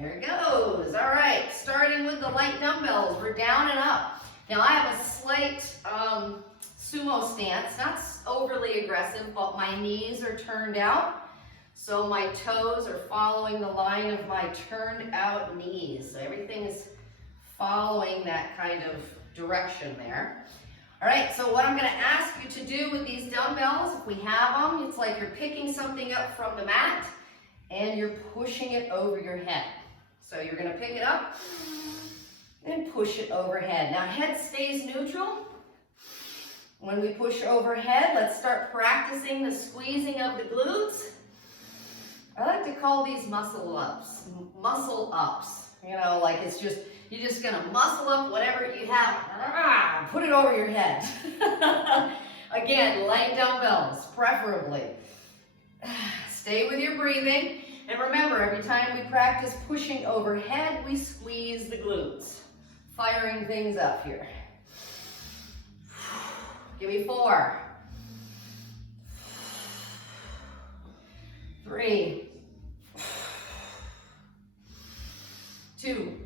There it goes. All right, starting with the light dumbbells. We're down and up. Now I have a slight sumo stance, not overly aggressive, but my knees are turned out. So my toes are following the line of my turned out knees. So everything is following that kind of direction there. All right, so what I'm gonna ask you to do with these dumbbells, if we have them, it's like you're picking something up from the mat and you're pushing it over your head. So you're gonna pick it up and push it overhead. Now head stays neutral. When we push overhead, let's start practicing the squeezing of the glutes. I like to call these muscle ups. You know, like it's just, you're just gonna muscle up whatever you have, put it over your head. Again, light dumbbells, preferably. Stay with your breathing. And remember, every time we practice pushing overhead, we squeeze the glutes. Firing things up here. Give me 4, 3, 2,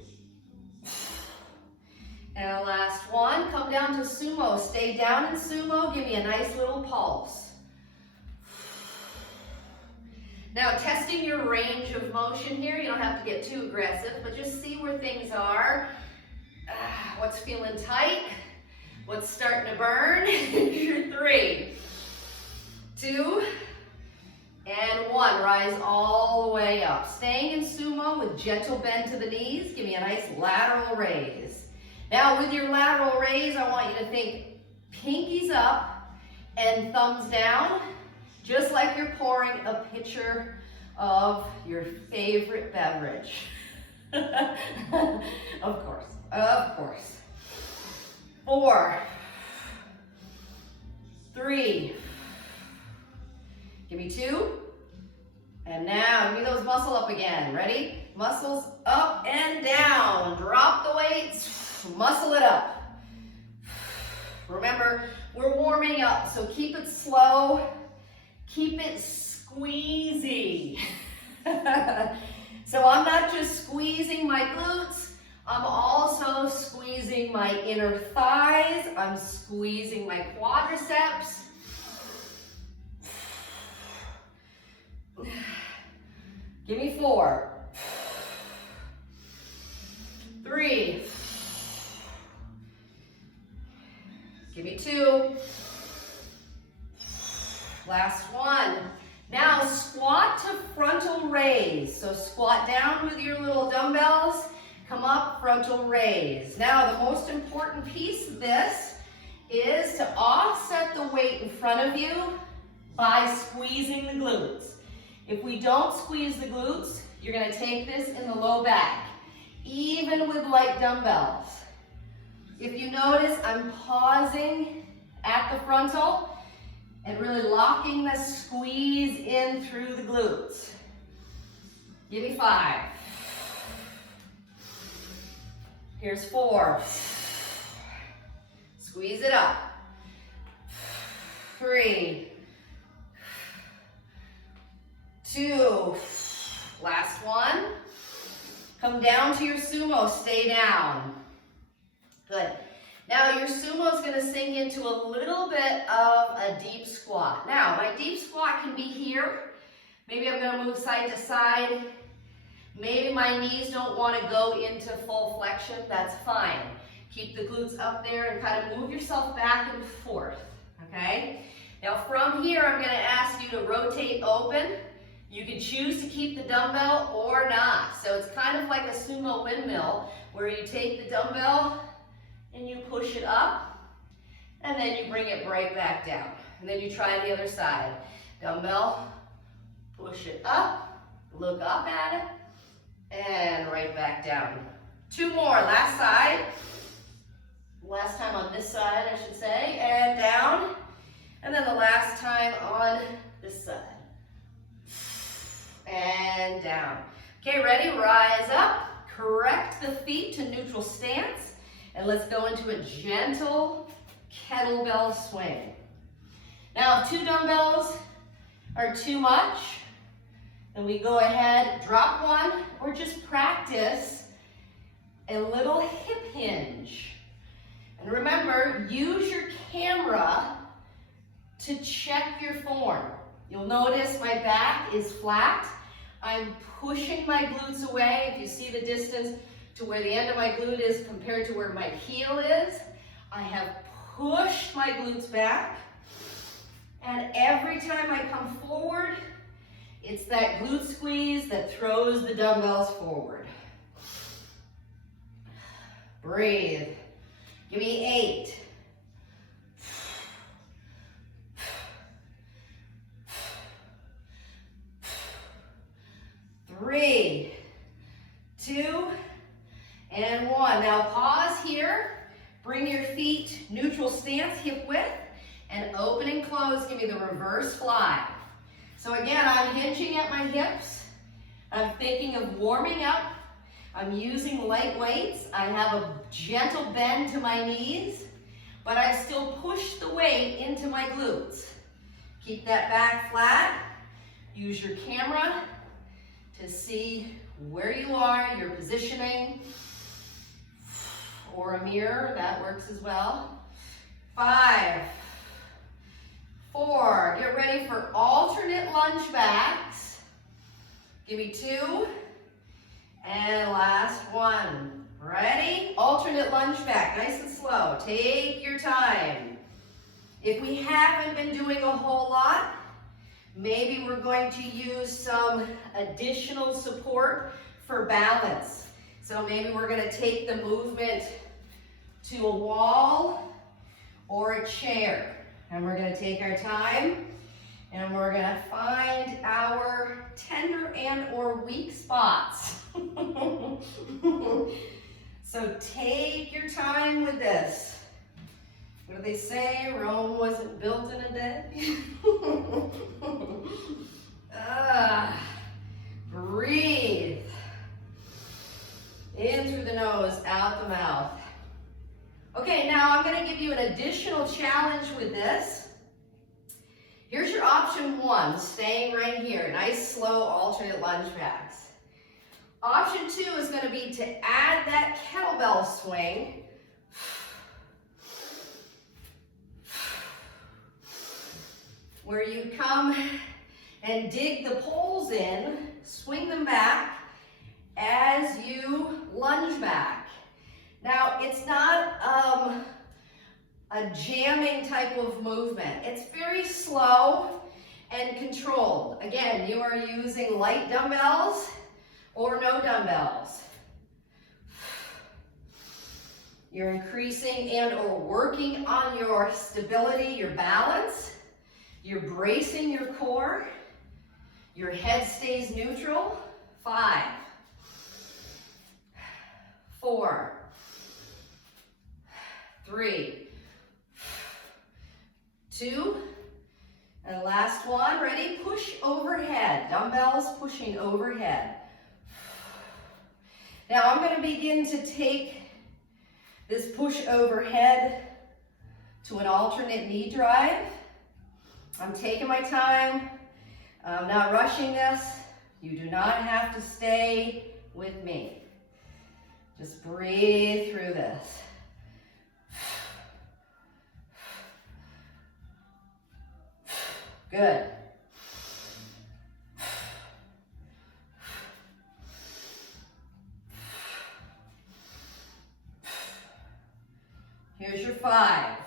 and the last one. Come down to sumo. Stay down in sumo. Give me a nice little pulse. Now, testing your range of motion here. You don't have to get too aggressive, but just see where things are. What's feeling tight? What's starting to burn? Your 3, 2, and 1. Rise all the way up. Staying in sumo with gentle bend to the knees. Give me a nice lateral raise. Now with your lateral raise, I want you to think pinkies up and thumbs down, just like you're pouring a pitcher of your favorite beverage. Of course, of course. 4, 3, give me 2, and now give me those muscle up again. Ready? Muscles up and down. Drop the weights, muscle it up. Remember, we're warming up, so keep it slow, keep it squeezy. So I'm not just squeezing my glutes, I'm also squeezing my inner thighs. I'm squeezing my quadriceps. Give me 4, 3, give me 2, last one. Now squat to frontal raise. So squat down with your little dumbbells. Come up, frontal raise. Now the most important piece of this is to offset the weight in front of you by squeezing the glutes. If we don't squeeze the glutes, you're gonna take this in the low back, even with light dumbbells. If you notice, I'm pausing at the frontal and really locking the squeeze in through the glutes. Give me 5. Here's 4. Squeeze it up. 3, 2, last one. Come down to your sumo, stay down. Good. Now your sumo is going to sink into a little bit of a deep squat. Now my deep squat can be here. Maybe I'm going to move side to side. Maybe my knees don't want to go into full flexion. That's fine. Keep the glutes up there and kind of move yourself back and forth. Okay? Now from here, I'm going to ask you to rotate open. You can choose to keep the dumbbell or not. So it's kind of like a sumo windmill where you take the dumbbell and you push it up and then you bring it right back down. And then you try the other side. Dumbbell, push it up, look up at it, and right back down. 2 more, last side. Last time on this side, I should say, and down. And then the last time on this side. And down. Okay, ready? Rise up. Correct the feet to neutral stance. And let's go into a gentle kettlebell swing. Now, if 2 dumbbells are too much, Then we go ahead, drop one, or just practice a little hip hinge. And remember, use your camera to check your form. You'll notice my back is flat. I'm pushing my glutes away. If you see the distance to where the end of my glute is compared to where my heel is, I have pushed my glutes back. And every time I come forward, it's that glute squeeze that throws the dumbbells forward. Breathe. Give me 8. 3, 2, and 1. Now pause here. Bring your feet neutral stance, hip width, and open and close. Give me the reverse fly. So again, I'm hinging at my hips. I'm thinking of warming up. I'm using light weights. I have a gentle bend to my knees, but I still push the weight into my glutes. Keep that back flat. Use your camera to see where you are, your positioning, or a mirror, that works as well. 5, 4, get ready for alternate lunge backs. Give me 2, and last 1. Ready? Alternate lunge back, nice and slow. Take your time. If we haven't been doing a whole lot, maybe we're going to use some additional support for balance. So maybe we're going to take the movement to a wall or a chair. And we're going to take our time and we're going to find our tender and or weak spots. So take your time with this. What do they say? Rome wasn't built in a day. Breathe. In through the nose, out the mouth. Okay, now I'm going to give you an additional challenge with this. Here's your option 1, staying right here. Nice, slow, alternate lunge backs. Option 2 is going to be to add that kettlebell swing. Where you come and dig the poles in, swing them back as you lunge back. Now, it's not a jamming type of movement. It's very slow and controlled. Again, you are using light dumbbells or no dumbbells. You're increasing and or working on your stability, your balance. You're bracing your core. Your head stays neutral. 5, 4, 3, 2, and last one. Ready? Push overhead. Dumbbells pushing overhead. Now I'm going to begin to take this push overhead to an alternate knee drive. I'm taking my time. I'm not rushing this. You do not have to stay with me. Just breathe through this. Good. Here's your 5.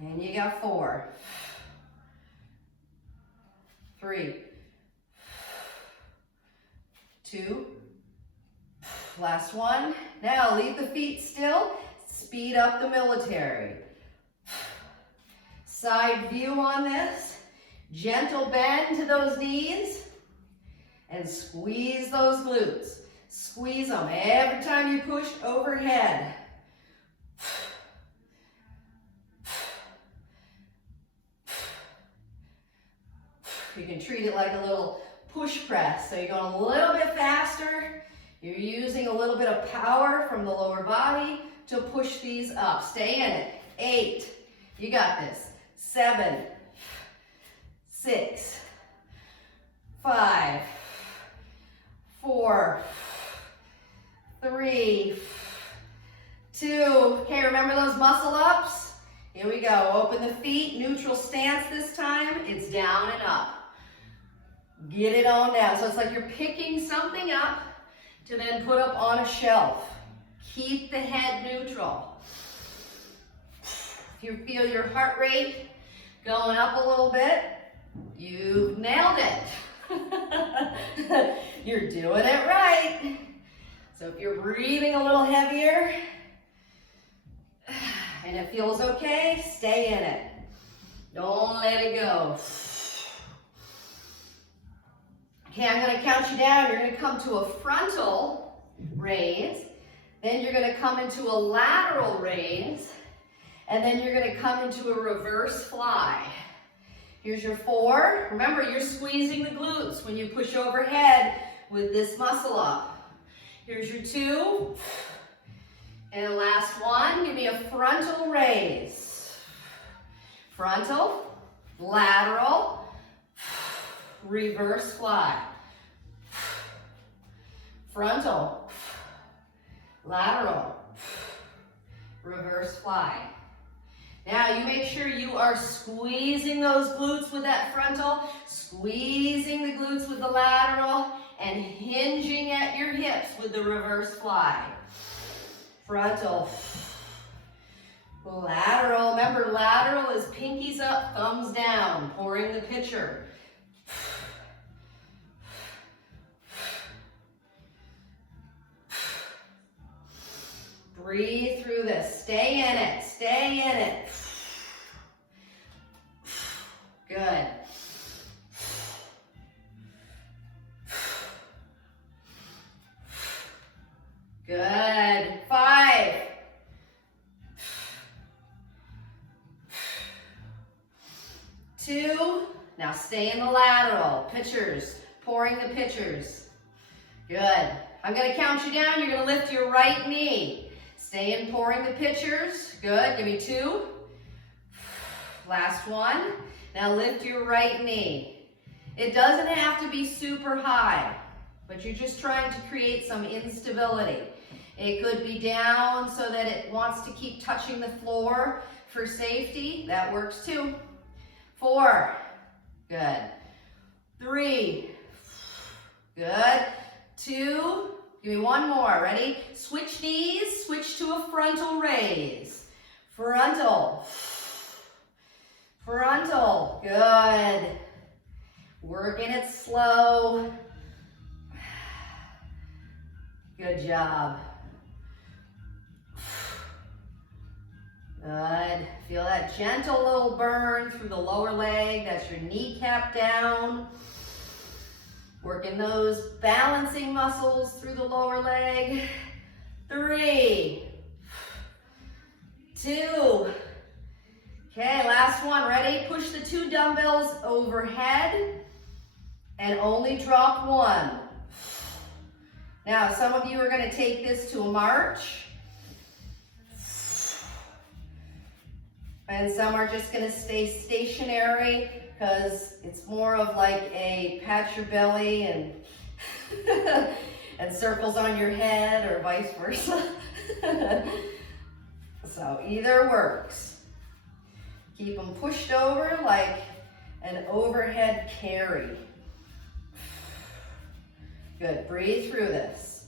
And you got 4, 3, 2, last one. Now leave the feet still, speed up the military. Side view on this, gentle bend to those knees, and squeeze those glutes. Squeeze them every time you push overhead. You can treat it like a little push press. So you're going a little bit faster. You're using a little bit of power from the lower body to push these up. Stay in it. 8. You got this. 7, 6, 5, 4, 3, 2. Okay, remember those muscle ups? Here we go. Open the feet, neutral stance this time. It's down and up. Get it on down. So it's like you're picking something up to then put up on a shelf. Keep the head neutral. If you feel your heart rate going up a little bit, you've nailed it. You're doing it right. So if you're breathing a little heavier and it feels okay, stay in it. Don't let it go. Okay, I'm going to count you down. You're going to come to a frontal raise. Then you're going to come into a lateral raise. And then you're going to come into a reverse fly. Here's your 4. Remember, you're squeezing the glutes when you push overhead with this muscle up. Here's your 2. And last one, give me a frontal raise. Frontal, lateral, reverse fly. Frontal, lateral, reverse fly. Now you make sure you are squeezing those glutes with that frontal, squeezing the glutes with the lateral, and hinging at your hips with the reverse fly. Frontal, lateral. Remember, lateral is pinkies up, thumbs down, pouring the pitcher. Breathe through this. Stay in it. Stay in it. Good. Good. 5. 2. Now stay in the lateral. Pitchers. Pouring the pitchers. Good. I'm going to count you down. You're going to lift your right knee. Stay in pouring the pitchers. Good. Give me 2. Last one. Now lift your right knee. It doesn't have to be super high, but you're just trying to create some instability. It could be down so that it wants to keep touching the floor for safety. That works too. 4. Good. 3. Good. 2. Give me one more. Ready? Switch knees. Switch to a frontal raise. Frontal. Frontal. Good. Working it slow. Good job. Good. Feel that gentle little burn through the lower leg. That's your kneecap down. Working those balancing muscles through the lower leg. 3, 2. Okay, last one. Ready? Push the 2 dumbbells overhead and only drop 1. Now, some of you are going to take this to a march. And some are just going to stay stationary because it's more of like a pat your belly and and circles on your head or vice versa. So either works. Keep them pushed over like an overhead carry. Good. Breathe through this.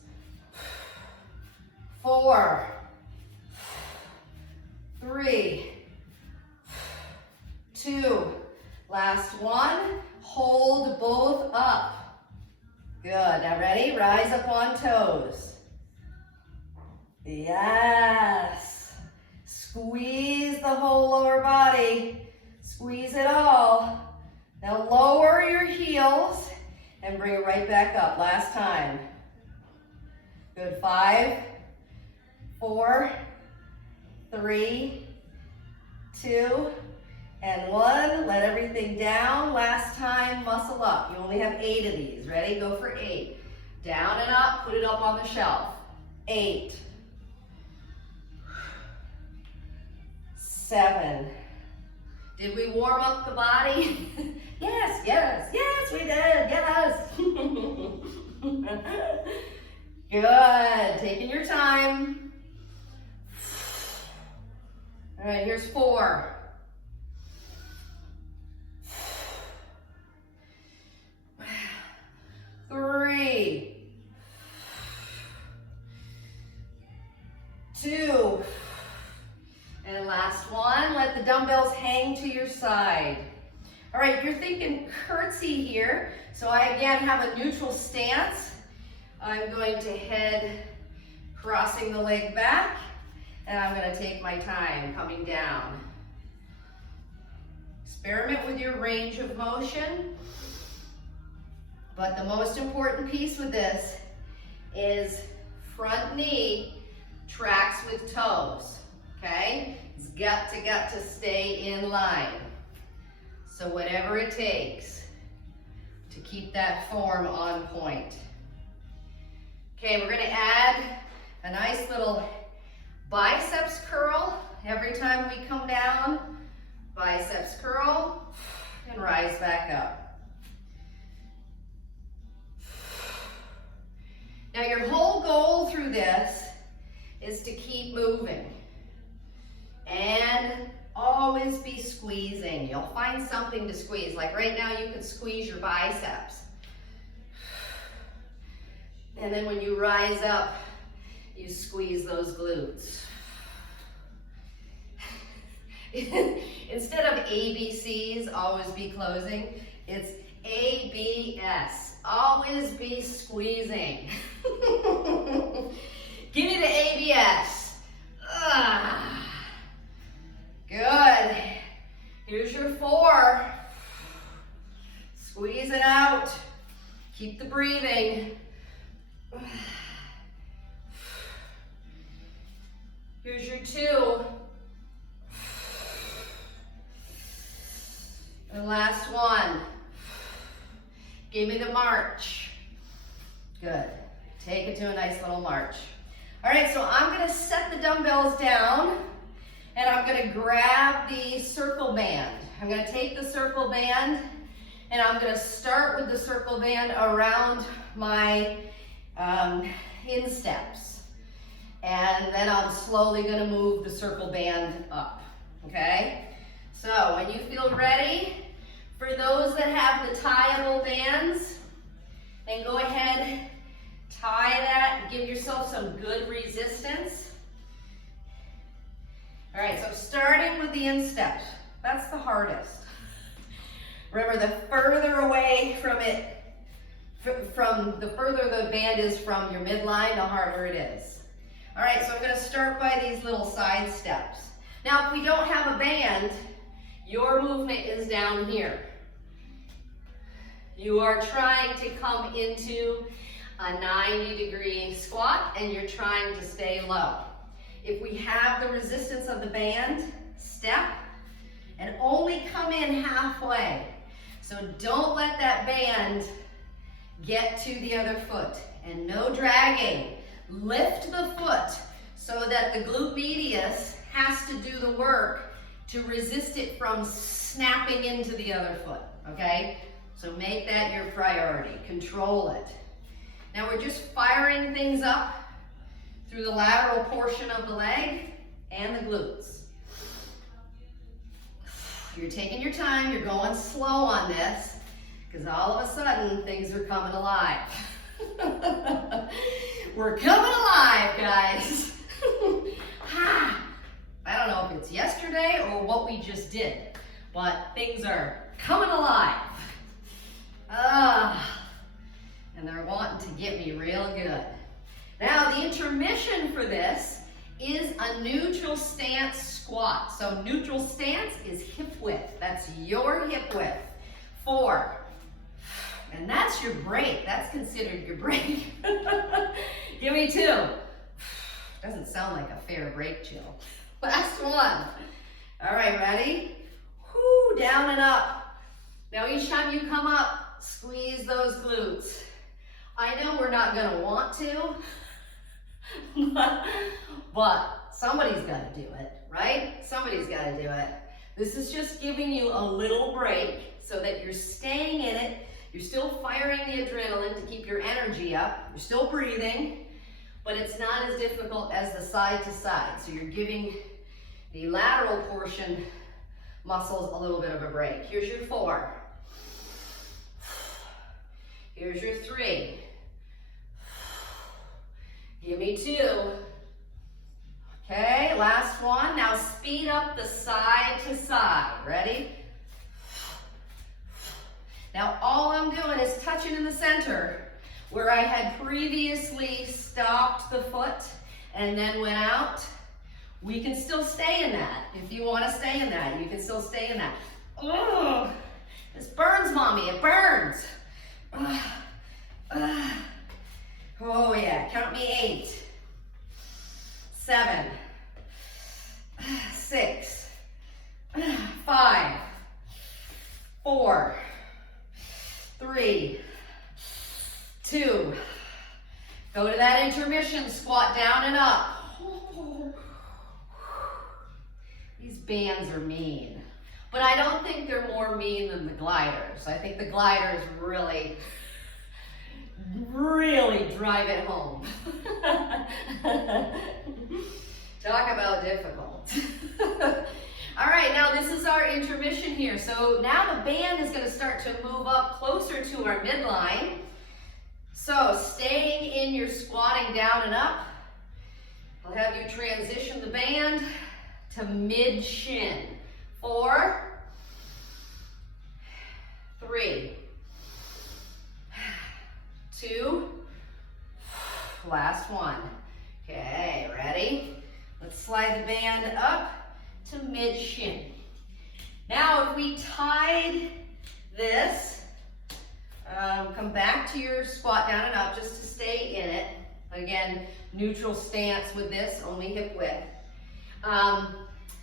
4, 3, 2. Last one. Hold both up. Good. Now ready? Rise up on toes. Yes. Squeeze the whole lower body. Squeeze it all. Now lower your heels and bring it right back up. Last time. Good. 5, 4, 3, 2, and 1. Let everything down. Last time, muscle up. You only have 8 of these. Ready? Go for 8. Down and up. Put it up on the shelf. 8, 7. Did we warm up the body? Yes, yes, yes, we did, yes. Good, taking your time. All right, here's 4. 3, 2, and last one. Let the dumbbells hang to your side. All right, you're thinking curtsy here. So I again have a neutral stance. I'm going to head crossing the leg back, and I'm going to take my time coming down. Experiment with your range of motion. But the most important piece with this is front knee tracks with toes, okay? It's got to stay in line. So whatever it takes to keep that form on point. Okay, we're gonna add a nice little biceps curl every time we come down. Biceps curl and rise back up. Now your whole goal through this is to keep moving and always be squeezing. You'll find something to squeeze. Like right now you could squeeze your biceps. And then when you rise up, you squeeze those glutes. Instead of ABCs, always be closing, it's ABS. Always be squeezing. Give me the ABS. Good. Here's your 4. Squeeze it out. Keep the breathing. Here's your 2. And last one. Give me the march. Good. Take it to a nice little march. All right, so I'm gonna set the dumbbells down and I'm gonna grab the circle band. I'm gonna take the circle band and I'm gonna start with the circle band around my insteps. And then I'm slowly gonna move the circle band up, okay? So when you feel ready, for those that have the tieable bands, then go ahead, tie that, give yourself some good resistance. All right, so starting with the instep, that's the hardest. Remember, the further away from it, the further the band is from your midline, the harder it is. All right, so I'm gonna start by these little side steps. Now, if we don't have a band, your movement is down here. You are trying to come into a 90-degree squat and you're trying to stay low. If we have the resistance of the band, step and only come in halfway. So don't let that band get to the other foot and no dragging. Lift the foot so that the glute medius has to do the work to resist it from snapping into the other foot, okay? So make that your priority, control it. Now we're just firing things up through the lateral portion of the leg and the glutes. You're taking your time, you're going slow on this, because all of a sudden things are coming alive. We're coming alive, guys. I don't know if it's yesterday or what we just did, but things are coming alive. And they're wanting to get me real good. Now the intermission for this is a neutral stance squat. So neutral stance is hip width. That's your hip width. 4. And that's your break. That's considered your break. Give me 2. Doesn't sound like a fair break, Jill. Last one. All right, ready? Whoo, down and up. Now each time you come up, squeeze those glutes. I know we're not gonna want to, but somebody's gotta do it, right? Somebody's gotta do it. This is just giving you a little break so that you're staying in it. You're still firing the adrenaline to keep your energy up. You're still breathing, but it's not as difficult as the side to side. So you're giving the lateral portion muscles a little bit of a break. Here's your 4. Here's your 3. Give me 2. Okay, last one. Now speed up the side to side. Ready? Now all I'm doing is touching in the center where I had previously stopped the foot and then went out. We can still stay in that. If you want to stay in that, you can still stay in that. Oh, this burns, mommy, it burns. Oh yeah, count me 8, 7, 6, 5, 4, 3, 2. Go to that intermission, squat down and up. These bands are mean, but I don't think they're more mean than the gliders. I think the gliders really drive it home. Talk about difficult. All right, now this is our intermission here. So now the band is going to start to move up closer to our midline. So staying in your squatting down and up, I'll have you transition the band to mid shin. 4, 3, 2, last one. Okay, ready? Let's slide the band up to mid shin. Now if we tied this, come back to your squat down and up just to stay in it. Again, neutral stance with this, only hip width.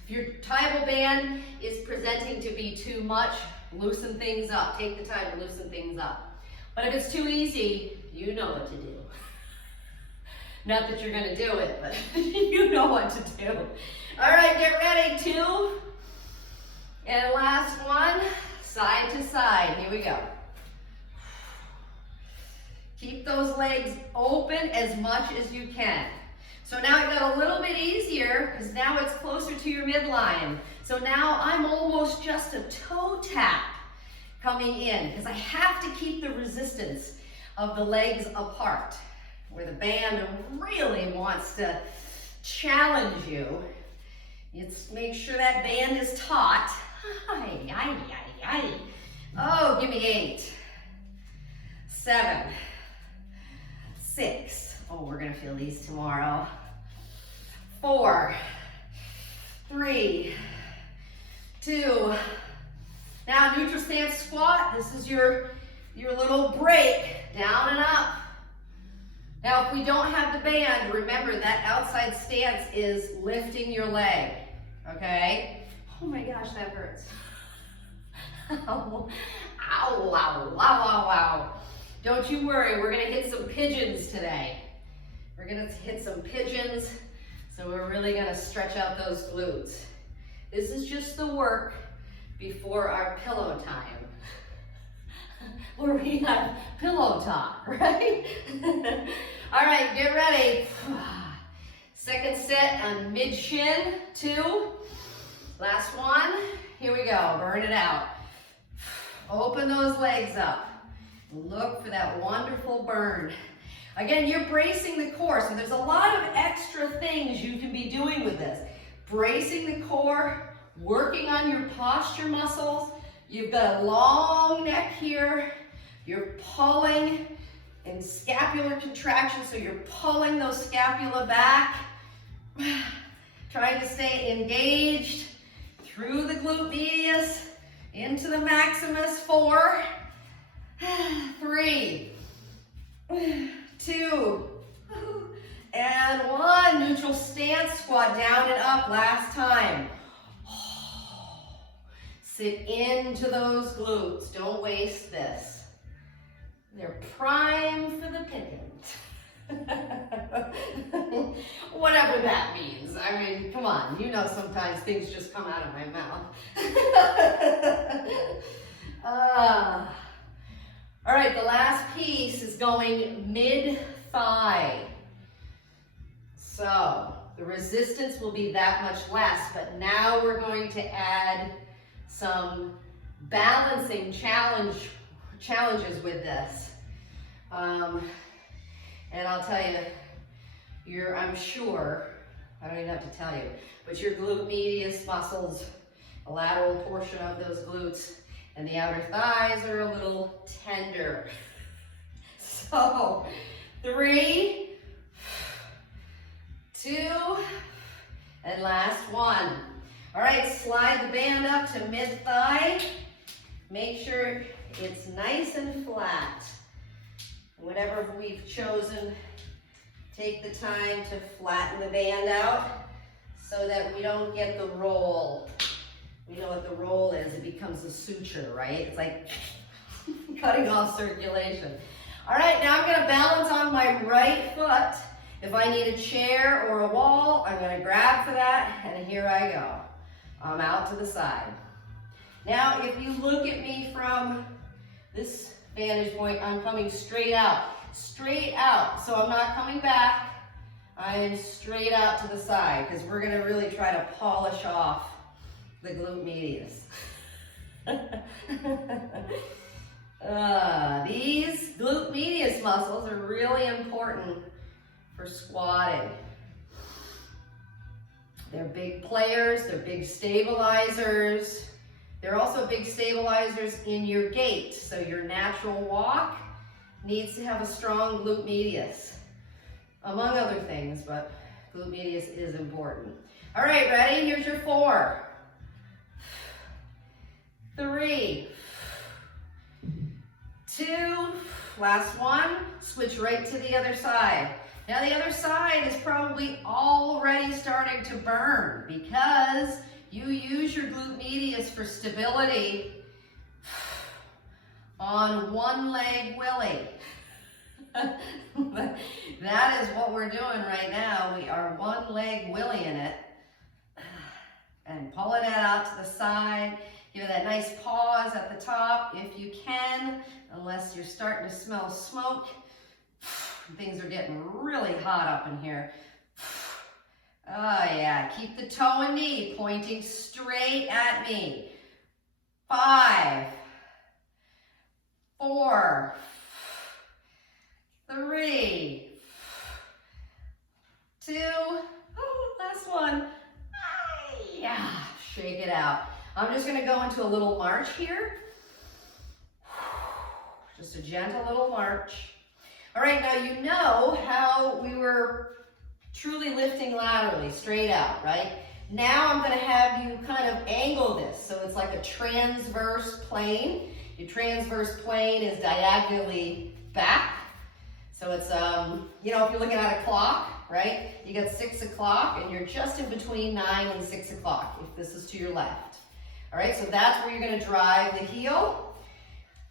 If your tieable band is presenting to be too much, loosen things up. Take the time to loosen things up. But if it's too easy, you know what to do. Not that you're going to do it, but you know what to do. All right, get ready. 2. And last one, side to side. Here we go. Keep those legs open as much as you can. So now it got a little bit easier because now it's closer to your midline. So now I'm almost just a toe tap coming in because I have to keep the resistance of the legs apart. Where the band really wants to challenge you, it's make sure that band is taut. Oh, give me 8, 7, 6. Oh, we're gonna feel these tomorrow. 4, 3, 2. Now neutral stance squat. This is your little break, down and up. Now, if we don't have the band, remember that outside stance is lifting your leg, okay? Oh my gosh, that hurts. Ow, ow, ow, ow, ow, ow. Don't you worry, we're gonna hit some pigeons today. We're gonna hit some pigeons, so we're really gonna stretch out those glutes. This is just the work before our pillow time. Where we have pillow talk, right? All right, get ready. Second set on mid shin, 2. Last one, here we go, burn it out. Open those legs up. Look for that wonderful burn. Again, you're bracing the core, so there's a lot of extra things you can be doing with this. Bracing the core, working on your posture muscles. You've got a long neck here. You're pulling in scapular contraction, so you're pulling those scapula back. Trying to stay engaged through the glute medius into the maximus. 4, 3, 2, and 1. Neutral stance, squat down and up. Last time. Sit into those glutes. Don't waste this. They're prime for the picking. Whatever that means. I I mean, come on. You know sometimes things just come out of my mouth. All right, the last piece is going mid-thigh. So the resistance will be that much less, but now we're going to add some balancing challenges with this. And I'll tell you, I'm sure, I don't even have to tell you, but your glute medius muscles, the lateral portion of those glutes, and the outer thighs are a little tender. So, 3, 2, and last one. All right, slide the band up to mid-thigh. Make sure it's nice and flat. Whatever we've chosen, take the time to flatten the band out so that we don't get the roll. We know what the roll is. It becomes a suture, right? It's like cutting off circulation. All right, now I'm going to balance on my right foot. If I need a chair or a wall, I'm going to grab for that, and here I go. I'm out to the side. Now, if you look at me from this vantage point, I'm coming straight out. Straight out. So I'm not coming back. I'm straight out to the side because we're going to really try to polish off the glute medius. These glute medius muscles are really important for squatting. They're big players, they're big stabilizers. They're also big stabilizers in your gait. So your natural walk needs to have a strong glute medius, among other things, but glute medius is important. All right, ready? Here's your 4, 3, 2, last one. Switch right to the other side. Now the other side is probably already starting to burn because you use your glute medius for stability on one leg willy. That is what we're doing right now. We are one leg willying it and pulling it out to the side. Give it that nice pause at the top if you can, unless you're starting to smell smoke. Things are getting really hot up in here. Oh yeah, keep the toe and knee pointing straight at me. 5, 4, 3, 2, last one. Yeah, shake it out. I'm just gonna go into a little march here. Just a gentle little march. All right, now you know how we were truly lifting laterally, straight out, right? Now I'm gonna have you kind of angle this, so it's like a transverse plane. Your transverse plane is diagonally back. So it's, you know, if you're looking at a clock, right? You got 6 o'clock and you're just in between 9 and 6 o'clock, if this is to your left. All right, so that's where you're gonna drive the heel.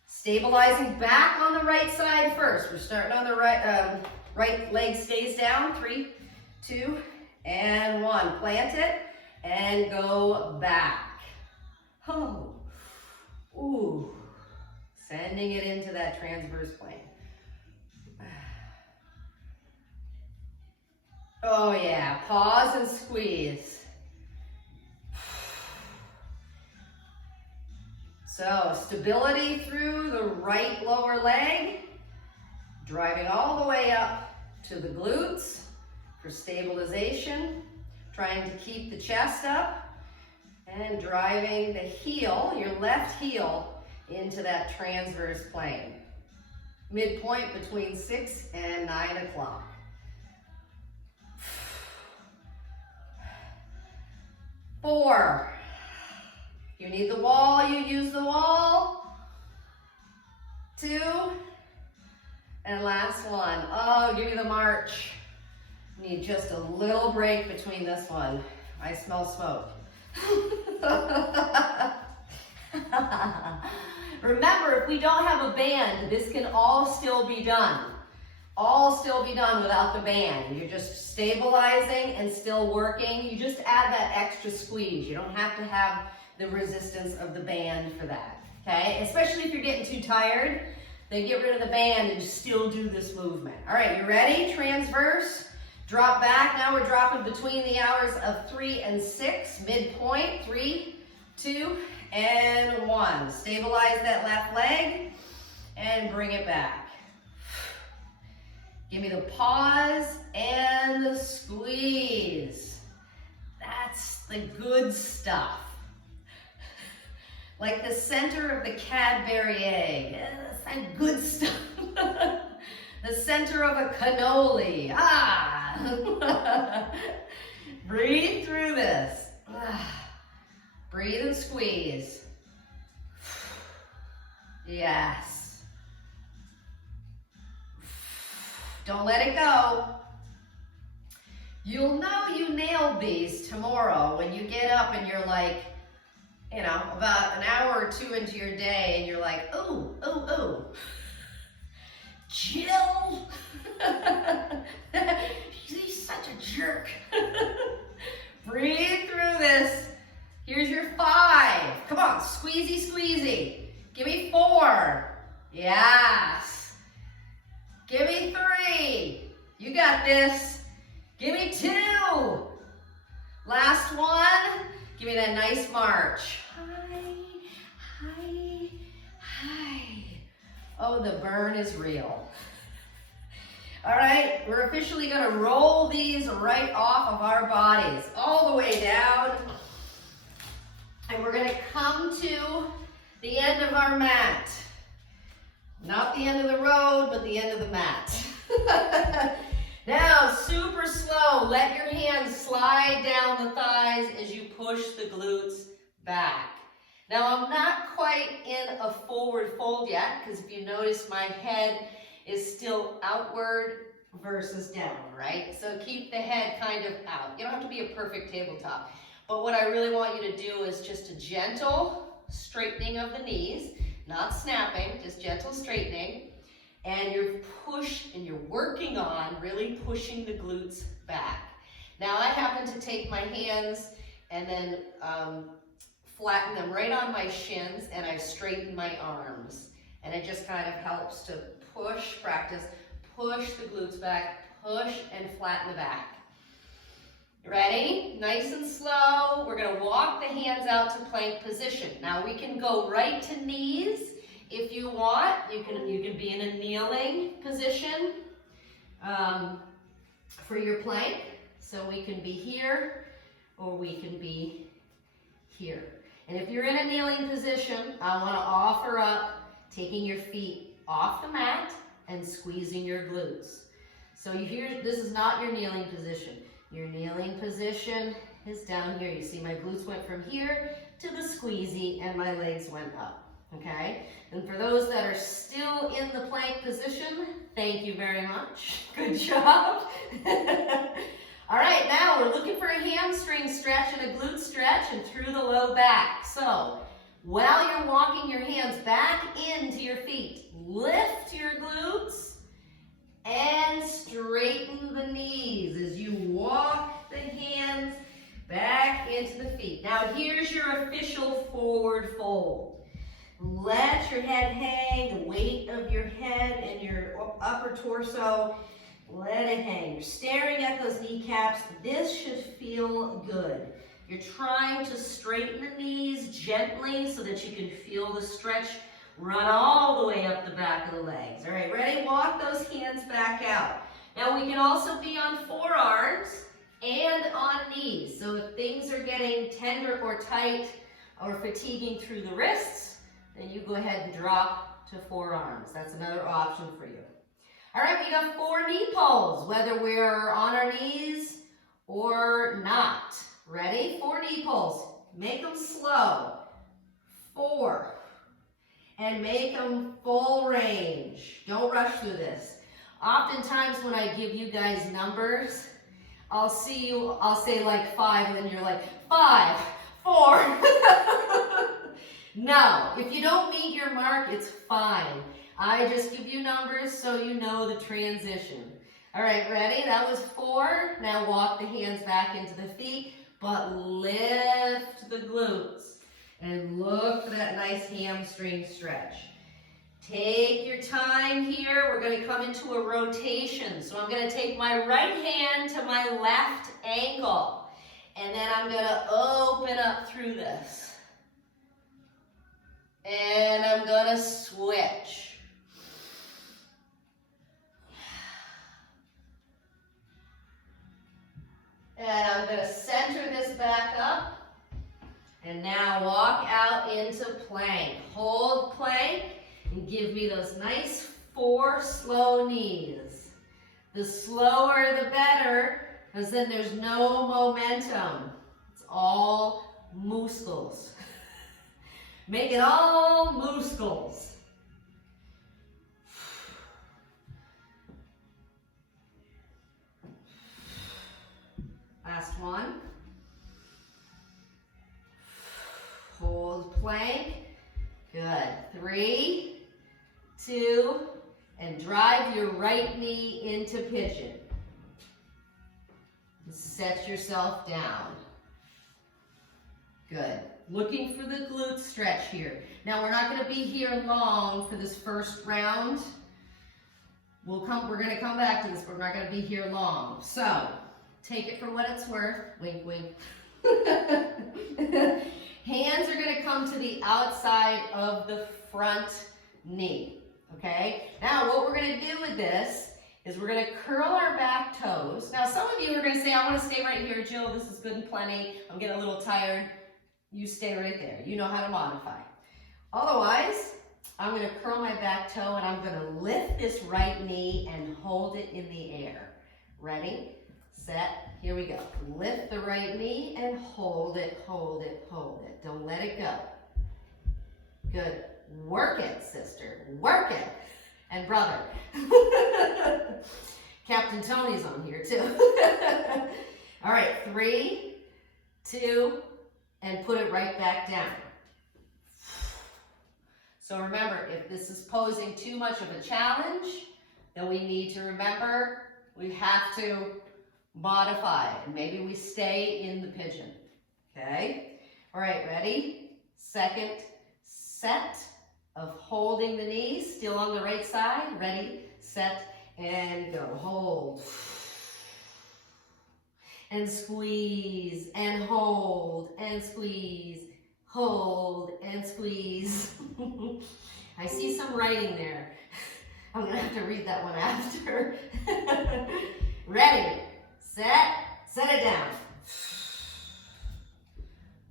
Stabilizing back on the right side first. We're starting on the right, right leg stays down. 3, 2, and 1. Plant it and go back. Oh, ooh. Sending it into that transverse plane. Oh yeah, pause and squeeze. So stability through the right lower leg, driving all the way up to the glutes for stabilization, trying to keep the chest up, and driving the heel, your left heel, into that transverse plane. Midpoint between 6 and 9 o'clock. Four. You need the wall, you use the wall. 2, and last one. Oh, give me the march. Need just a little break between this one. I smell smoke. Remember, if we don't have a band, this can all still be done. all still be done without the band. You're just stabilizing and still working. You just add that extra squeeze. You don't have to have the resistance of the band for that, okay? Especially if you're getting too tired, then get rid of the band and still do this movement. All right, you ready? Transverse, drop back. Now we're dropping between the hours of 3 and 6, midpoint, 3, 2, and 1. Stabilize that left leg and bring it back. Give me the pause and the squeeze. That's the good stuff. Like the center of the Cadbury egg. That's that good stuff. The center of a cannoli. Ah! Breathe through this. Breathe and squeeze. Yes. Don't let it go. You'll know you nailed these tomorrow when you get up and you're like, you know, about an hour or two into your day and you're like, oh, oh, oh. Jill. He's such a jerk. Breathe through this. Here's your 5. Come on, squeezy, squeezy. Give me 4. Yes. Give me 3. You got this. Give me 2. Last one. Give me that nice march. Hi, hi, hi. Oh, the burn is real. All right, we're officially gonna roll these right off of our bodies, all the way down. And we're gonna come to the end of our mat. Not the end of the road, but the end of the mat. Now, super slow, let your hands slide down the thighs as you push the glutes back. Now, I'm not quite in a forward fold yet, because if you notice, my head is still outward versus down, right? So keep the head kind of out. You don't have to be a perfect tabletop. But what I really want you to do is just a gentle straightening of the knees, not snapping, just gentle straightening. And you're working on really pushing the glutes back. Now I happen to take my hands and then flatten them right on my shins, and I've straightened my arms. And it just kind of helps to push the glutes back, push and flatten the back. Ready? Nice and slow. We're gonna walk the hands out to plank position. Now we can go right to knees if you want. You can be in a kneeling position for your plank. So we can be here or we can be here. And if you're in a kneeling position, I want to offer up taking your feet off the mat and squeezing your glutes. So this is not your kneeling position. Your kneeling position is down here. You see my glutes went from here to the squeezy and my legs went up, okay? And for those that are still in the plank position, thank you very much. Good job. All right, now we're looking for a hamstring stretch and a glute stretch and through the low back. So while you're walking your hands back into your feet, lift your glutes and straighten the knees as you walk the hands back into the feet. Now here's your official forward fold. Let your head hang, the weight of your head and your upper torso, let it hang. You're staring at those kneecaps. This should feel good. You're trying to straighten the knees gently so that you can feel the stretch run all the way up the back of the legs. All right, ready? Walk those hands back out. Now we can also be on forearms and on knees. So if things are getting tender or tight or fatiguing through the wrists, then you go ahead and drop to forearms. That's another option for you. All right, we got 4 knee pulls, whether we're on our knees or not. Ready? 4 knee pulls. Make them slow. 4. And make them full range. Don't rush through this. Oftentimes when I give you guys numbers, I'll say like 5, and then you're like, 5, 4. No, if you don't meet your mark, it's fine. I just give you numbers so you know the transition. All right, ready? That was 4. Now walk the hands back into the feet, but lift the glutes. And look for that nice hamstring stretch. Take your time here. We're going to come into a rotation. So I'm going to take my right hand to my left ankle. And then I'm going to open up through this. And I'm going to switch. And I'm going to center this back up. And now walk out into plank. Hold plank and give me those nice 4 slow knees. The slower the better, because then there's no momentum. It's all muscles. Make it all muscles. Last one. Hold plank. Good. 3, 2, and drive your right knee into pigeon. Set yourself down. Good. Looking for the glute stretch here. Now we're not going to be here long for this first round. We're going to come back to this, but we're not going to be here long. So take it for what it's worth. Wink, wink. Hands are going to come to the outside of the front knee. Okay? Now what we're going to do with this is we're going to curl our back toes. Now some of you are going to say, I want to stay right here, Jill. This is good and plenty. I'm getting a little tired. You stay right there. You know how to modify. Otherwise, I'm going to curl my back toe and I'm going to lift this right knee and hold it in the air. Ready? Set. Here we go. Lift the right knee and hold it, hold it, hold it. Don't let it go. Good. Work it, sister. Work it. And brother. Captain Tony's on here too. All right, 3, 2, and put it right back down. So remember, if this is posing too much of a challenge, then we need to remember we have to modify it. And maybe we stay in the pigeon. Okay? All right, ready? Second set of holding the knees, still on the right side. Ready, set, and go. Hold. And squeeze, and hold, and squeeze, hold, and squeeze. I see some writing there. I'm going to have to read that one after. Ready, set it down.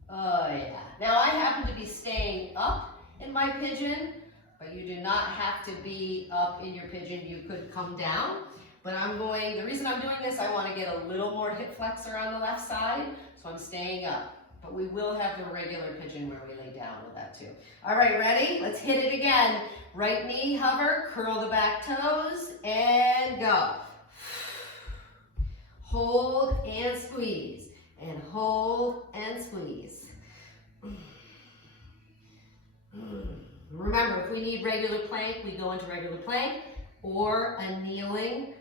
Oh, yeah. Now, I happen to be staying up in my pigeon, but you do not have to be up in your pigeon. You could come down, but the reason I'm doing this, I want to get a little more hip flexor on the left side, so I'm staying up. But we will have the regular pigeon where we lay down with that too. All right, ready? Let's hit it again. Right knee, hover, curl the back toes, and go. Hold and squeeze, and hold and squeeze. Remember, if we need regular plank, we go into regular plank or a kneeling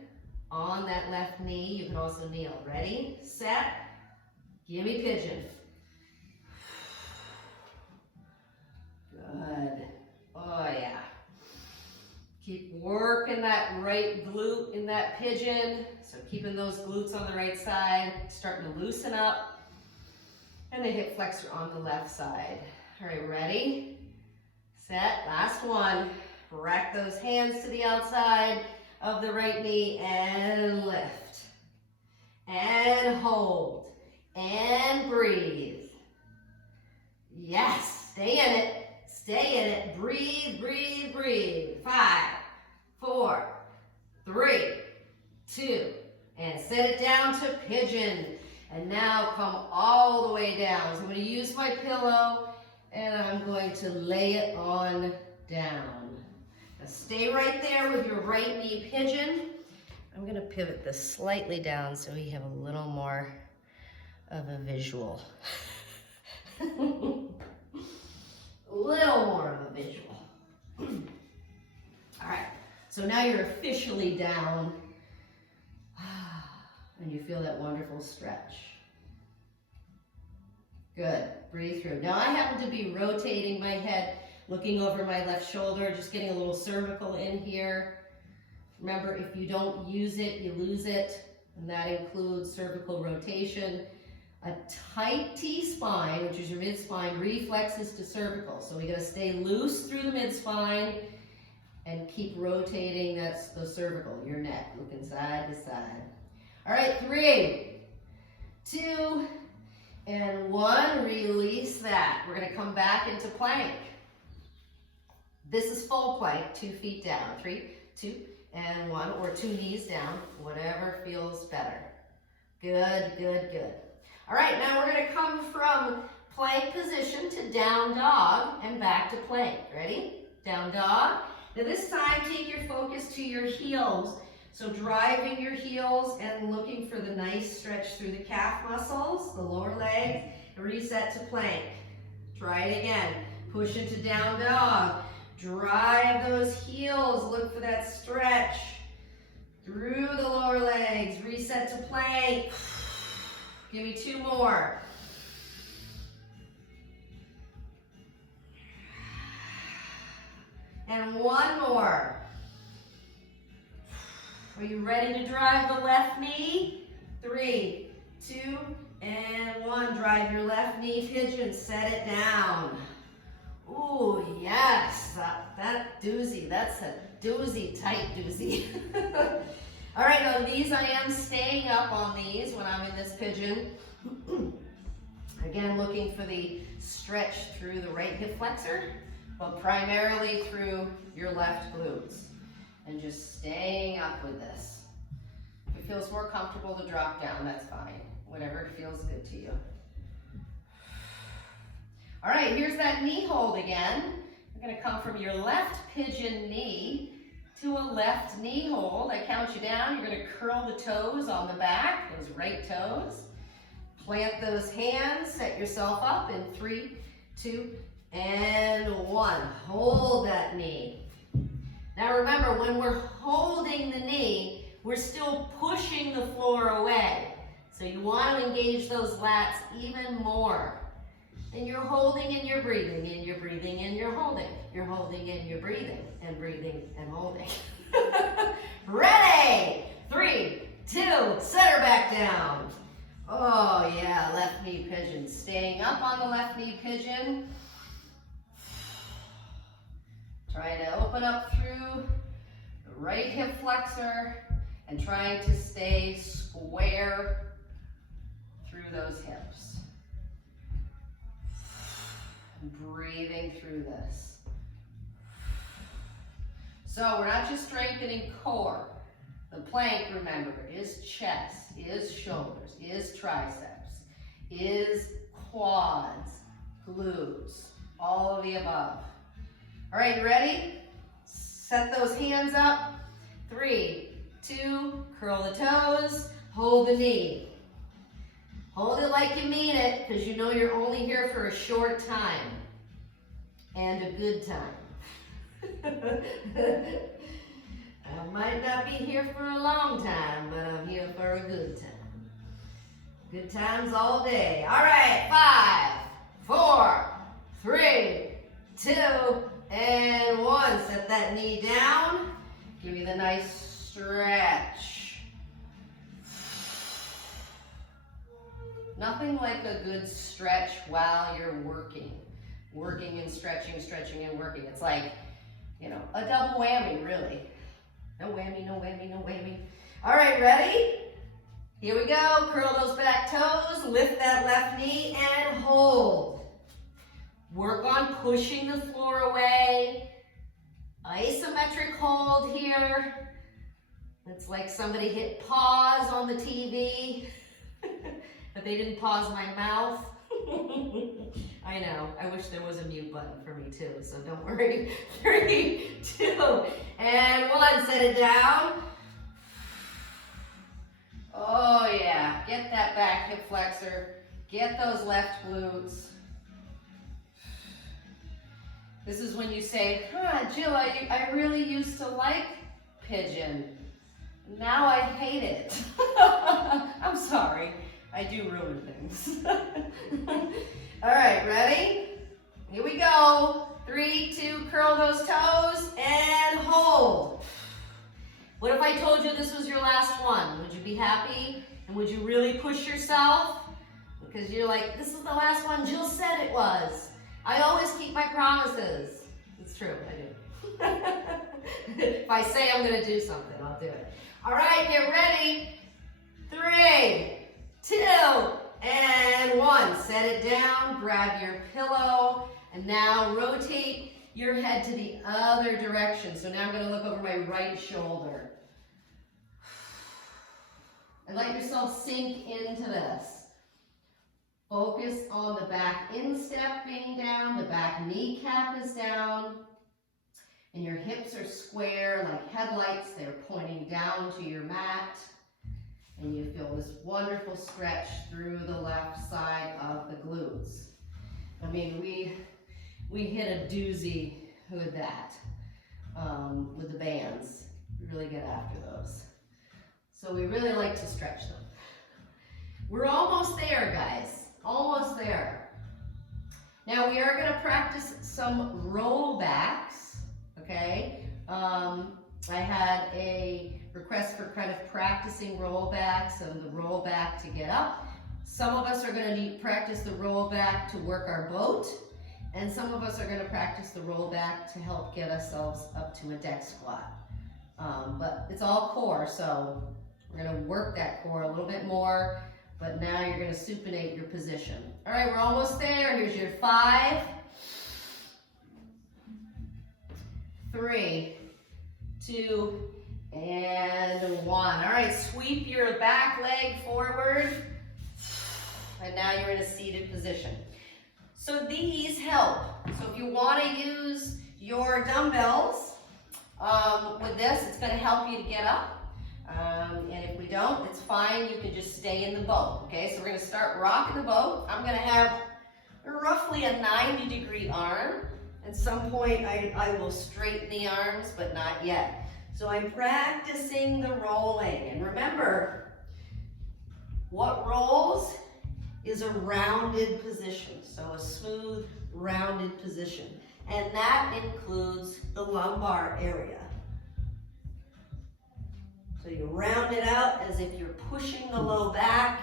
on that left knee. You can also kneel. Ready, set, give me pigeon. Good. Oh, yeah. Keep working that right glute in that pigeon. So keeping those glutes on the right side, starting to loosen up. And the hip flexor on the left side. All right, ready? Set, last one. Rack those hands to the outside of the right knee and lift. And hold. And breathe. Yes, stay in it. Stay in it. Breathe, breathe, breathe. 5, 4, 3, 2, and set it down to pigeon. And now come all the way down. So I'm going to use my pillow and I'm going to lay it on down. Now stay right there with your right knee pigeon. I'm going to pivot this slightly down so we have a little more of a visual. A little more of a visual. So now you're officially down, and you feel that wonderful stretch. Good, breathe through. Now I happen to be rotating my head, looking over my left shoulder, just getting a little cervical in here. Remember, if you don't use it, you lose it, and that includes cervical rotation. A tight T-spine, which is your mid-spine, reflexes to cervical. So we gotta stay loose through the mid-spine and keep rotating, that's the cervical, your neck, looking side to side. All right, 3, 2, and 1, release that. We're gonna come back into plank. This is full plank, 2 feet down. 3, 2, and 1, or 2 knees down, whatever feels better. Good, good, good. All right, now we're gonna come from plank position to down dog and back to plank. Ready? Down dog. Now this time, take your focus to your heels. So driving your heels and looking for the nice stretch through the calf muscles, the lower leg, reset to plank. Try it again. Push into down dog. Drive those heels, look for that stretch through the lower legs, reset to plank. Give me 2 more. And 1 more. Are you ready to drive the left knee? 3, 2, and 1. Drive your left knee pigeon, set it down. Ooh, yes, that doozy, that's a doozy, tight doozy. All right, on these, I am staying up on these when I'm in this pigeon. Again, looking for the stretch through the right hip flexor, but primarily through your left glutes. And just staying up with this. If it feels more comfortable to drop down, that's fine. Whatever feels good to you. All right, here's that knee hold again. We're gonna come from your left pigeon knee to a left knee hold. I count you down. You're gonna curl the toes on the back, those right toes. Plant those hands, set yourself up in 3, 2, and 1. Hold that knee. Now remember, when we're holding the knee, we're still pushing the floor away. So you want to engage those lats even more. And you're holding and you're breathing, and you're breathing and you're holding. You're holding and you're breathing and holding. Ready? 3, 2, set her back down. Oh yeah, left knee pigeon. Staying up on the left knee pigeon. Trying to open up through the right hip flexor and trying to stay square through those hips. Breathing through this. So we're not just strengthening core. The plank, remember, is chest, is shoulders, is triceps, is quads, glutes, all of the above. All right, you ready? Set those hands up. 3, 2, curl the toes, hold the knee. Hold it like you mean it, because you know you're only here for a short time and a good time. I might not be here for a long time, but I'm here for a good time. Good times all day. All right, 5, 4, 3, 2, and 1. Set that knee down. Give me the nice stretch. Nothing like a good stretch while you're working. Working and stretching, stretching and working. It's like, you know, a double whammy, really. No whammy, no whammy, no whammy. All right, ready? Here we go. Curl those back toes. Lift that left knee and hold. Work on pushing the floor away. Isometric hold here. It's like somebody hit pause on the TV, but they didn't pause my mouth. I know, I wish there was a mute button for me too, so don't worry. 3, 2, and 1, set it down. Oh yeah, get that back hip flexor, get those left glutes. This is when you say, Jill, I really used to like pigeon. Now I hate it. I'm sorry. I do ruin things. All right, ready? Here we go. 3, 2, curl those toes and hold. What if I told you this was your last one? Would you be happy? And would you really push yourself? Because you're like, this is the last one. Jill said it was. I always keep my promises. It's true, I do. If I say I'm gonna do something, I'll do it. All right, get ready. 3, 2, and 1. Set it down, grab your pillow, and now rotate your head to the other direction. So now I'm gonna look over my right shoulder. And let yourself sink into this. Focus on the back instep being down, the back kneecap is down, and your hips are square like headlights. They're pointing down to your mat, and you feel this wonderful stretch through the left side of the glutes. I mean, we hit a doozy with that, with the bands. We really get after those. So we really like to stretch them. We're almost there, guys. Almost there. Now we are going to practice some roll backs, okay? I had a request for kind of practicing roll backs and the roll back to get up. Some of us are going to practice the roll back to work our boat, and some of us are going to practice the roll back to help get ourselves up to a deck squat. But it's all core, so we're going to work that core a little bit more. But now you're going to supinate your position. All right, we're almost there. Here's your 5, 3, 2, and 1. All right, sweep your back leg forward. And now you're in a seated position. So these help. So if you want to use your dumbbells with this, it's going to help you to get up. And if we don't, it's fine. You can just stay in the boat. Okay, so we're going to start rocking the boat. I'm going to have roughly a 90-degree arm. At some point, I will straighten the arms, but not yet. So I'm practicing the rolling. And remember, what rolls is a rounded position. So a smooth, rounded position. And that includes the lumbar area. So you round it out as if you're pushing the low back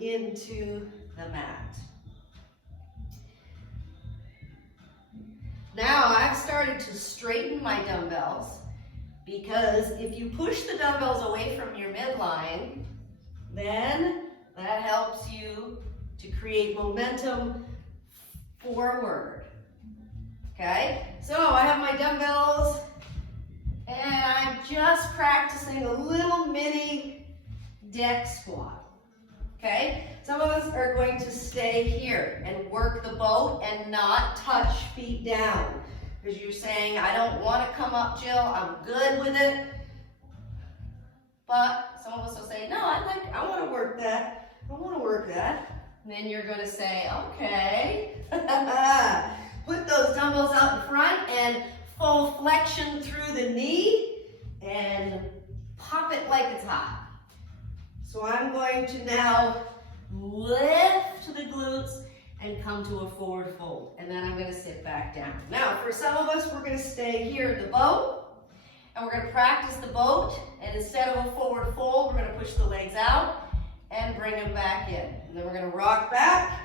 into the mat. Now I've started to straighten my dumbbells because if you push the dumbbells away from your midline, then that helps you to create momentum forward. Okay, so I have my dumbbells and I'm just practicing a little mini deck squat. Okay, some of us are going to stay here and work the boat and not touch feet down because you're saying, I don't want to come up, Jill, I'm good with it. But some of us will say, no, I want to work that. I want to work that. And then you're going to say, okay. Put those dumbbells out in front and full flexion through the knee and pop it like it's hot. So I'm going to now lift the glutes and come to a forward fold. And then I'm going to sit back down. Now, for some of us, we're going to stay here at the boat. And we're going to practice the boat. And instead of a forward fold, we're going to push the legs out and bring them back in. And then we're going to rock back.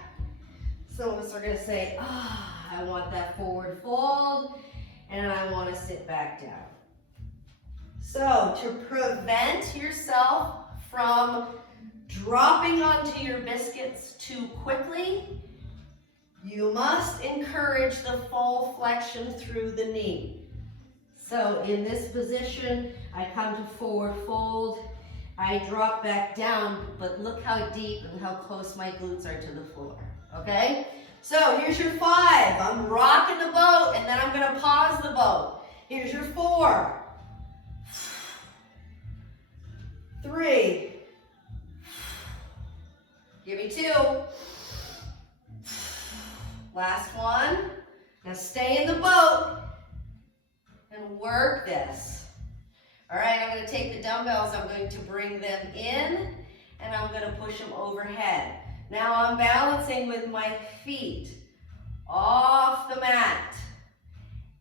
Some of us are going to say, I want that forward fold. And I want to sit back down. So to prevent yourself from dropping onto your biscuits too quickly, you must encourage the full flexion through the knee. So in this position, I come to forward fold, I drop back down, but look how deep and how close my glutes are to the floor, okay? So here's your 5. I'm rocking the boat, and then I'm going to pause the boat. Here's your 4. 3. Give me 2. Last one. Now stay in the boat and work this. All right, I'm going to take the dumbbells, I'm going to bring them in, and I'm going to push them overhead. Now I'm balancing with my feet off the mat.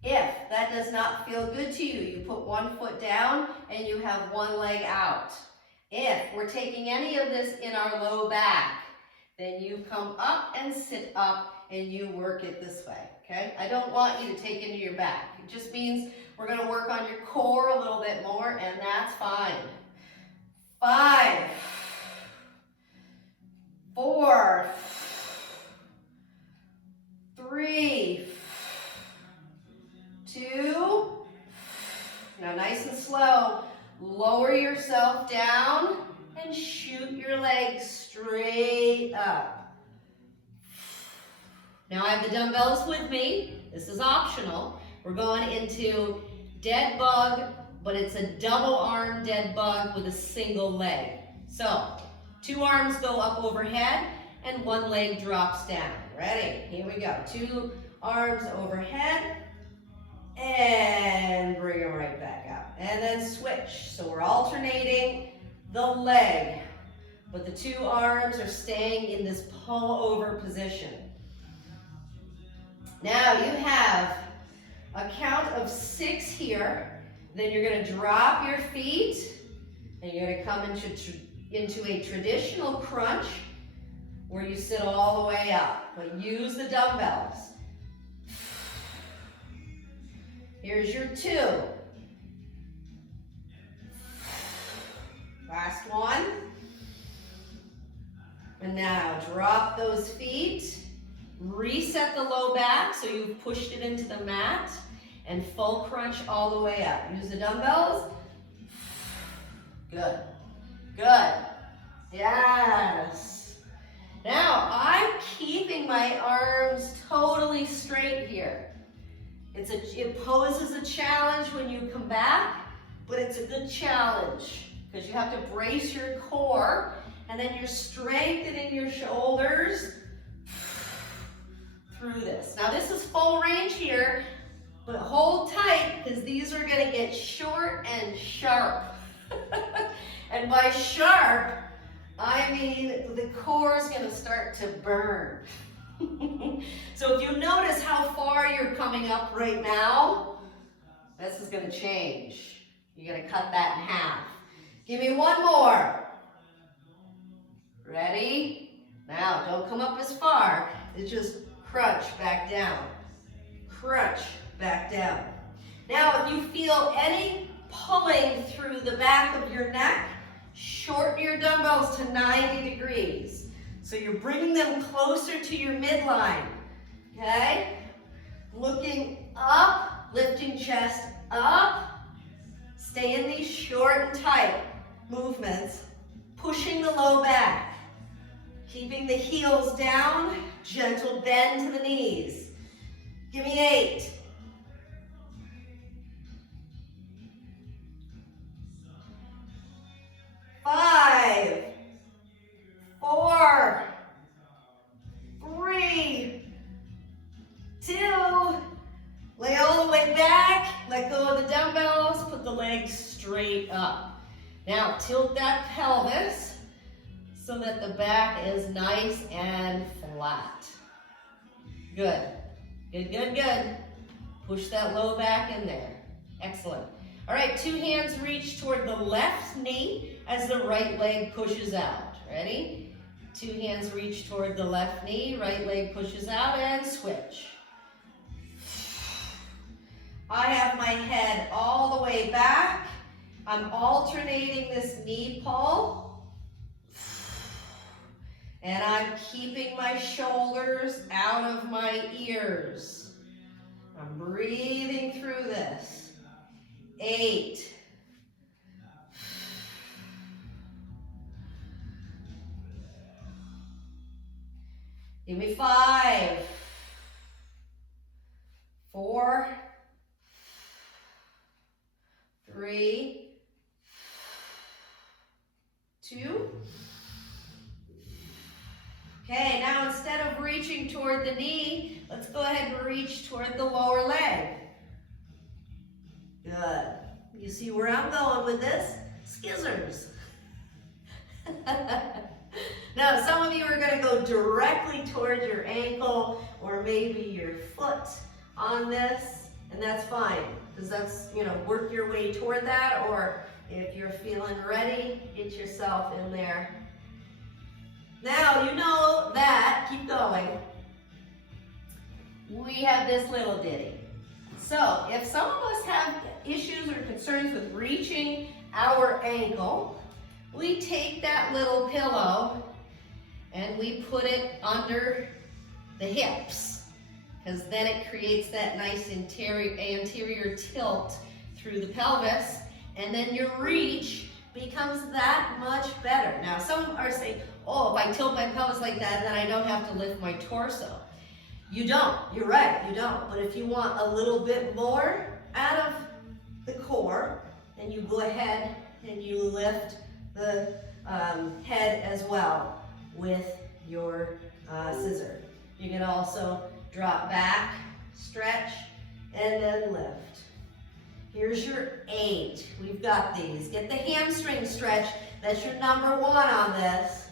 If that does not feel good to you, you put one foot down and you have one leg out. If we're taking any of this in our low back, then you come up and sit up and you work it this way, okay? I don't want you to take into your back. It just means we're going to work on your core a little bit more, and that's fine. 5, 4, 3, 2, now nice and slow, lower yourself down and shoot your legs straight up. Now I have the dumbbells with me. This is optional. We're going into dead bug, but it's a double arm dead bug with a single leg. So 2 arms go up overhead and 1 leg drops down. Ready? Here we go. 2 arms overhead and bring them right back up. And then switch. So we're alternating the leg, but the 2 arms are staying in this pull over position. Now you have a count of 6 here. Then you're going to drop your feet and you're going to come into a traditional crunch where you sit all the way up, but use the dumbbells. Here's your 2. Last one. And now drop those feet. Reset the low back so you've pushed it into the mat, and full crunch all the way up. Use the dumbbells. Good. Good. Yes. Now I'm keeping my arms totally straight here. It poses a challenge when you come back, but it's a good challenge because you have to brace your core, and then you're strengthening your shoulders through this. Now this is full range here, but hold tight because these are going to get short and sharp. And by sharp, I mean the core is going to start to burn. So if you notice how far you're coming up right now, this is going to change. You're going to cut that in half. Give me one more. Ready? Now, don't come up as far. It's just crunch back down. Crunch back down. Now, if you feel any pulling through the back of your neck, shorten your dumbbells to 90 degrees. So you're bringing them closer to your midline, okay? Looking up, lifting chest up. Stay in these short and tight movements, pushing the low back. Keeping the heels down, gentle bend to the knees. Give me 8. 5, 4, 3, 2, lay all the way back, let go of the dumbbells, put the legs straight up. Now tilt that pelvis so that the back is nice and flat. Good, good, good, good. Push that low back in there. Excellent. All right, 2 hands reach toward the left knee as the right leg pushes out. Ready? 2 hands reach toward the left knee, right leg pushes out, and switch. I have my head all the way back. I'm alternating this knee pull. And I'm keeping my shoulders out of my ears. I'm breathing through this. 8. 5, 4, 3, 2. Okay, now instead of reaching toward the knee, let's go ahead and reach toward the lower leg. Good, You see where I'm going with this? Skizzers. Now, some of you are going to go directly towards your ankle or maybe your foot on this, and that's fine, because that's, work your way toward that, or if you're feeling ready, get yourself in there. Now, you know that, keep going. We have this little ditty. So, if some of us have issues or concerns with reaching our ankle, we take that little pillow and we put it under the hips, because then it creates that nice anterior tilt through the pelvis, and then your reach becomes that much better. Now, some are saying, oh, if I tilt my pelvis like that, then I don't have to lift my torso. You don't. You're right, you don't. But if you want a little bit more out of the core, then you go ahead and you lift the head as well with your scissor. You can also drop back, stretch, and then lift. Here's your 8. We've got these. Get the hamstring stretch. That's your number 1 on this.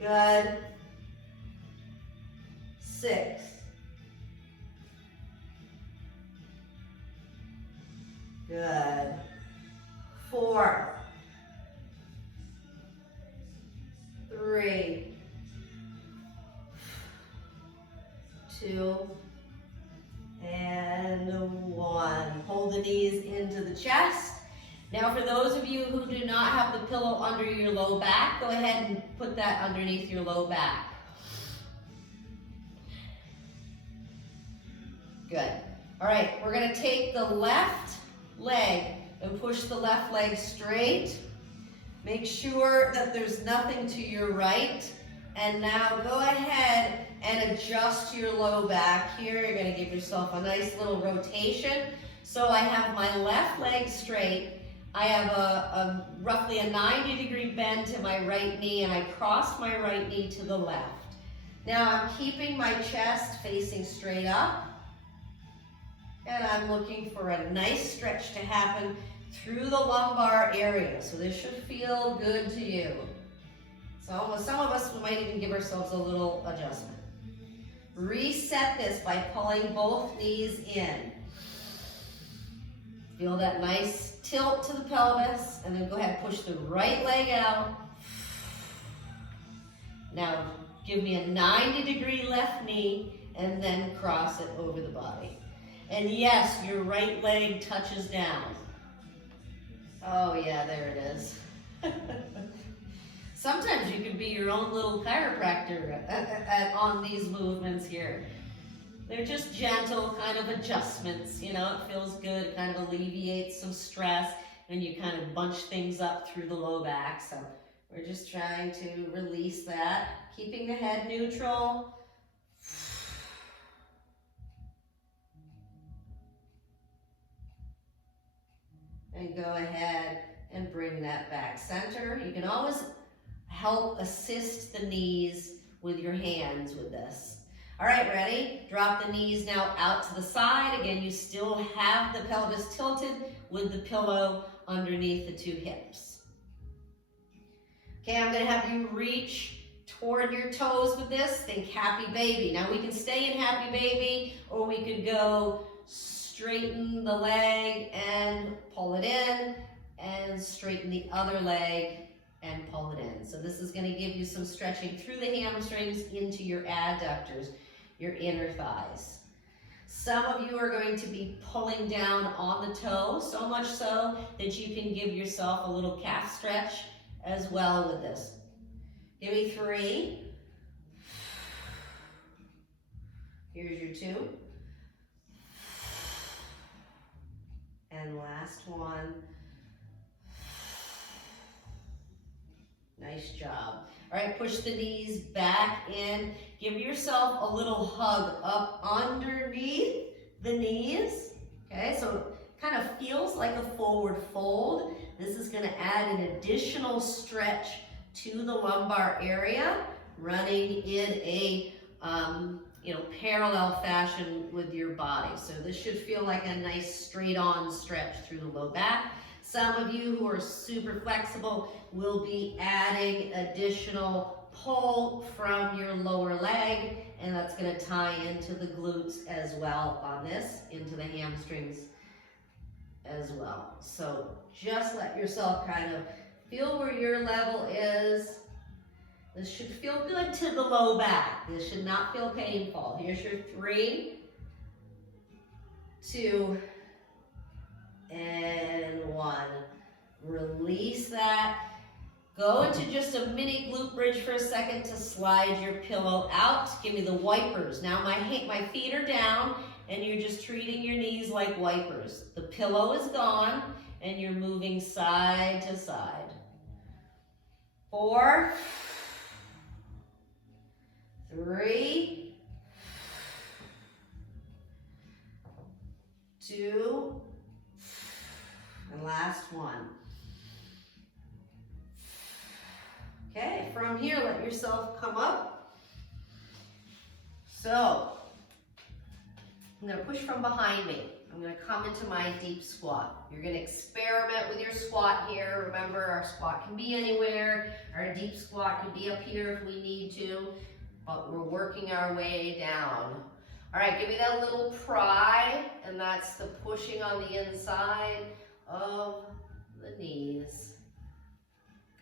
Good. 6. Good. 4. 3. 2. And 1. Hold the knees into the chest. Now, for those of you who do not have the pillow under your low back, go ahead and put that underneath your low back. Good. All right, we're going to take the left leg and push the left leg straight. Make sure that there's nothing to your right. And now go ahead and adjust your low back here. You're going to give yourself a nice little rotation. So I have my left leg straight. I have a roughly a 90-degree bend to my right knee, and I cross my right knee to the left. Now I'm keeping my chest facing straight up, and I'm looking for a nice stretch to happen through the lumbar area. So this should feel good to you. So some of us, we might even give ourselves a little adjustment. Reset this by pulling both knees in. Feel that nice tilt to the pelvis, and then go ahead and push the right leg out. Now give me a 90-degree left knee, and then cross it over the body. And yes, your right leg touches down. Oh yeah, there it is. Sometimes you can be your own little chiropractor on these movements here. They're just gentle kind of adjustments, it feels good, kind of alleviates some stress, and you kind of bunch things up through the low back. So we're just trying to release that, keeping the head neutral. And go ahead and bring that back center. You can always help assist the knees with your hands with this. All right, ready? Drop the knees now out to the side. Again, you still have the pelvis tilted with the pillow underneath the 2 hips. Okay, I'm gonna have you reach toward your toes with this. Think happy baby. Now we can stay in happy baby, or we could go straighten the leg and pull it in, and straighten the other leg and pull it in. So this is going to give you some stretching through the hamstrings into your adductors, your inner thighs. Some of you are going to be pulling down on the toe, so much so that you can give yourself a little calf stretch as well with this. Give me 3. Here's your 2. And last one. Nice job. All right, push the knees back in. Give yourself a little hug up underneath the knees. Okay, so it kind of feels like a forward fold. This is going to add an additional stretch to the lumbar area, running in a parallel fashion with your body. So this should feel like a nice straight on stretch through the low back. Some of you who are super flexible will be adding additional pull from your lower leg, and that's going to tie into the glutes as well on this, into the hamstrings as well. So just let yourself kind of feel where your level is. This should feel good to the low back. This should not feel painful. Here's your 3, 2, and 1. Release that. Go into just a mini glute bridge for a second to slide your pillow out. Give me the wipers. Now my feet are down and you're just treating your knees like wipers. The pillow is gone and you're moving side to side. 4, 3, 2, and last 1. Okay, from here, let yourself come up. So, I'm going to push from behind me. I'm going to come into my deep squat. You're going to experiment with your squat here. Remember, our squat can be anywhere. Our deep squat can be up here if we need to, but we're working our way down. All right, give me that little pry, and that's the pushing on the inside of the knees.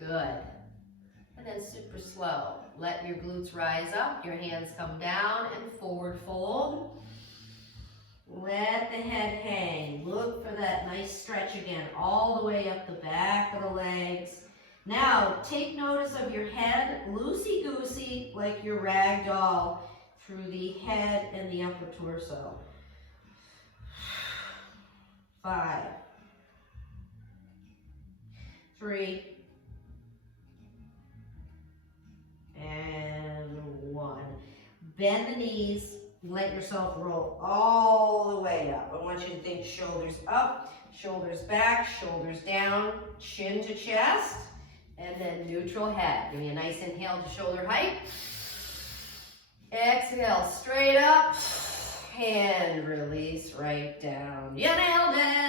Good. And then super slow. Let your glutes rise up, your hands come down and forward fold. Let the head hang. Look for that nice stretch again, all the way up the back of the legs. Now, take notice of your head, loosey-goosey, like your rag doll, through the head and the upper torso. 5, 3, and 1. Bend the knees, let yourself roll all the way up. I want you to think shoulders up, shoulders back, shoulders down, chin to chest, and then neutral head. Give me a nice inhale to shoulder height. Exhale, straight up, and release right down. You nailed it!